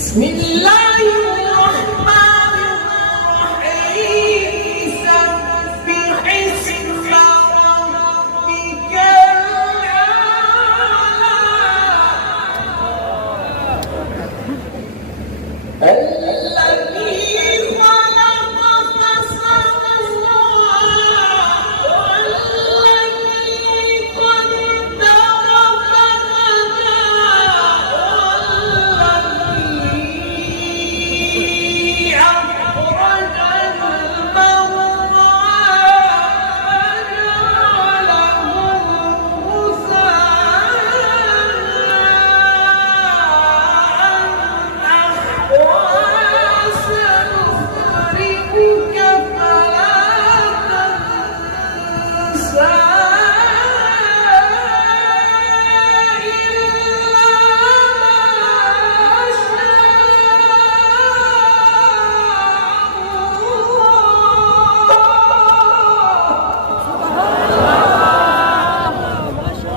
بسم الله الرحمن الرحيم سبح اسم ربك الأعلى الذي خلق فسوى والذي قدر فهدى والذي أخرج المرعى فجعله غثاء سنقرئك فلا تنسى إلا ما شاء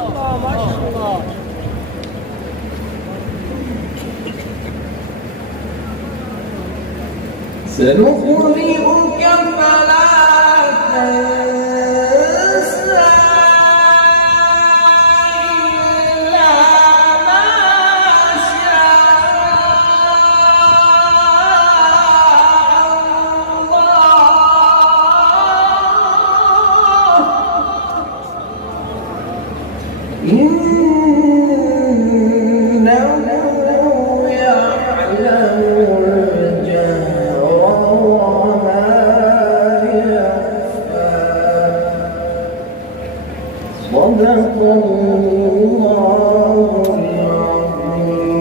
الله. ما شاء الله. سنقرئك فلا تنسى إلا ما شاء الله إنه يعلم الجهر وما يخفى صدق الله العظيم.